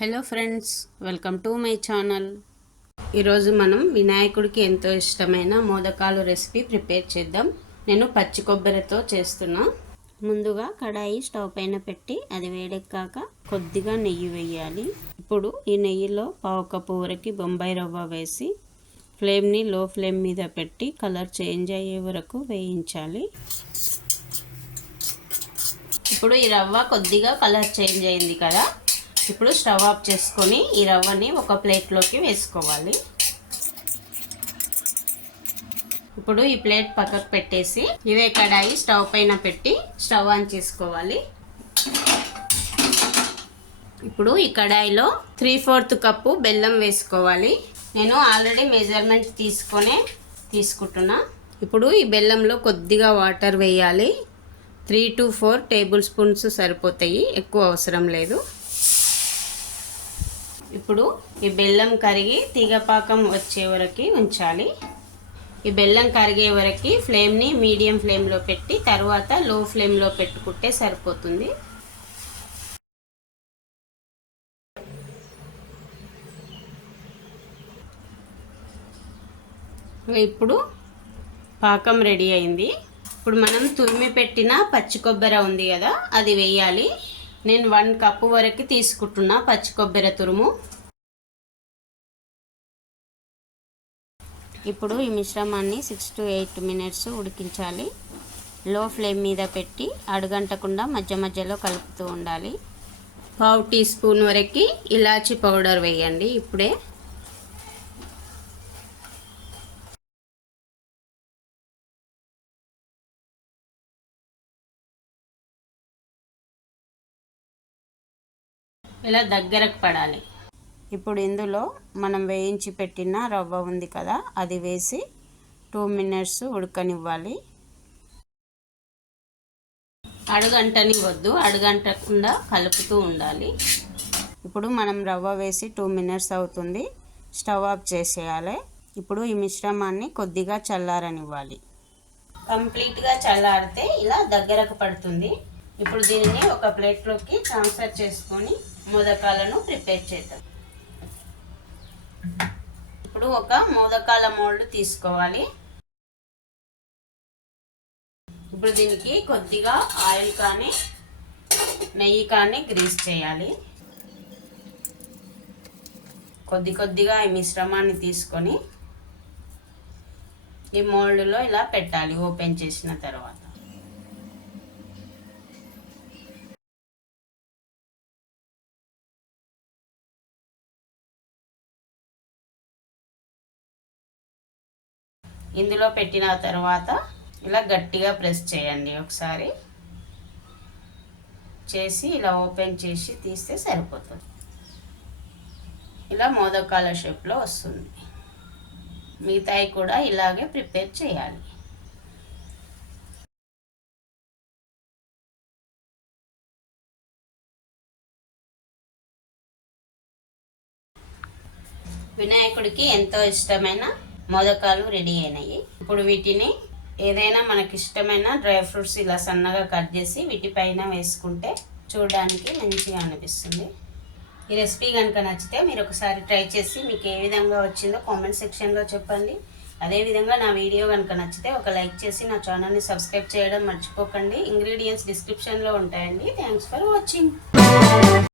Hello friends, welcome to my channel. ఈరోజు మనం వినాయకుడికి ఎంతో ఇష్టమైన మోదకాలు రెసిపీ ప్రిపేర్ చేద్దాం. నేను పచ్చి కొబ్బరితో చేస్తున్నా. ముందుగా కడాయి స్టవ్ పైన పెట్టి అది వేడెక్కాక కొద్దిగా నెయ్యి వేయాలి. ఇప్పుడు ఈ నెయ్యిలో పావు కప్పు వరకు బొంబాయి రవ్వ వేసి ఫ్లేమ్ని లో ఫ్లేమ్ మీద పెట్టి కలర్ చేంజ్ అయ్యే వరకు వేయించాలి. ఇప్పుడు ఈ రవ్వ కొద్దిగా కలర్ చేంజ్ అయింది కదా, ఇప్పుడు స్టవ్ ఆఫ్ చేసుకొని ఈ రవ్వని ఒక ప్లేట్లోకి వేసుకోవాలి. ఇప్పుడు ఈ ప్లేట్ పక్కకు పెట్టేసి ఇదే కడాయి స్టవ్ పైన పెట్టి స్టవ్ ఆన్ చేసుకోవాలి. ఇప్పుడు ఈ కడాయిలో 3/4 కప్పు బెల్లం వేసుకోవాలి. నేను ఆల్రెడీ మెజర్మెంట్ తీసుకుంటున్నా. ఇప్పుడు ఈ బెల్లంలో కొద్దిగా వాటర్ వేయాలి. 3 to 4 టేబుల్ స్పూన్స్ సరిపోతాయి, ఎక్కువ అవసరం లేదు. ఇప్పుడు ఈ బెల్లం కరిగి తీగపాకం వచ్చే వరకు ఉంచాలి. ఈ బెల్లం కరిగే వరకు ఫ్లేమ్ని మీడియం ఫ్లేమ్లో పెట్టి తర్వాత లో ఫ్లేమ్లో పెట్టుకుంటే సరిపోతుంది. ఇప్పుడు పాకం రెడీ అయింది. ఇప్పుడు మనం తురిమి పెట్టిన పచ్చి కొబ్బరి ఉంది కదా, అది వేయాలి. నేను 1 కప్పు వరకు తీసుకుంటున్నా పచ్చి కొబ్బరి తురుము. ఇప్పుడు ఈ మిశ్రమాన్ని 6 to 8 minutes ఉడికించాలి. లో ఫ్లేమ్ మీద పెట్టి అడుగంటకుండా మధ్య మధ్యలో కలుపుతూ ఉండాలి. పావు టీ స్పూన్ వరకు ఇలాచీ పౌడర్ వేయండి. ఇప్పుడే ఇలా దగ్గరకు పడాలి. ఇప్పుడు ఇందులో మనం వేయించి పెట్టిన రవ్వ ఉంది కదా, అది వేసి 2 minutes ఉడకనివ్వాలి. అడుగంటని వద్దు, అడుగంటకుండా కలుపుతూ ఉండాలి. ఇప్పుడు మనం రవ్వ వేసి 2 minutes అవుతుంది. స్టవ్ ఆఫ్ చేసేయాలి. ఇప్పుడు ఈ మిశ్రమాన్ని కొద్దిగా చల్లారనివ్వాలి. కంప్లీట్గా చల్లారితే ఇలా దగ్గరకు పడుతుంది. ఇప్పుడు దీనిని ఒక ప్లేట్లోకి ట్రాన్స్ఫర్ చేసుకొని మోదకాలను ప్రిపేర్ చేద్దాం. ఇప్పుడు ఒక మోదకాల మోల్డ్ తీసుకోవాలి. ఇప్పుడు దీనికి కొద్దిగా ఆయిల్ కానీ నెయ్యి కానీ గ్రీస్ చేయాలి. కొద్దిగా ఈ మిశ్రమాన్ని తీసుకొని ఈ మోల్డ్లో ఇలా పెట్టాలి ఓపెన్ చేసిన తర్వాత. ఇందులో పెట్టిన తర్వాత ఇలా గట్టిగా ప్రెస్ చేయండి. ఒకసారి చేసి ఇలా ఓపెన్ చేసి తీస్తే సరిపోతుంది. ఇలా మోదకాల షేప్లో వస్తుంది. మిగతాయి కూడా ఇలాగే ప్రిపేర్ చేయాలి. వినాయకుడికి ఎంతో ఇష్టమైన మోదకాలు రెడీ అయినాయి. ఇప్పుడు వీటిని ఏదైనా మనకి ఇష్టమైన డ్రై ఫ్రూట్స్ ఇలా సన్నగా కట్ చేసి వీటిపైన వేసుకుంటే చూడడానికి మంచిగా అనిపిస్తుంది. ఈ రెసిపీ కనుక నచ్చితే మీరు ఒకసారి ట్రై చేసి మీకు ఏ విధంగా వచ్చిందో కామెంట్ సెక్షన్లో చెప్పండి. అదేవిధంగా నా వీడియో కనుక నచ్చితే ఒక లైక్ చేసి నా ఛానల్ని సబ్స్క్రైబ్ చేయడం మర్చిపోకండి. ఇంగ్రీడియంట్స్ డిస్క్రిప్షన్లో ఉంటాయండి. Thanks for watching.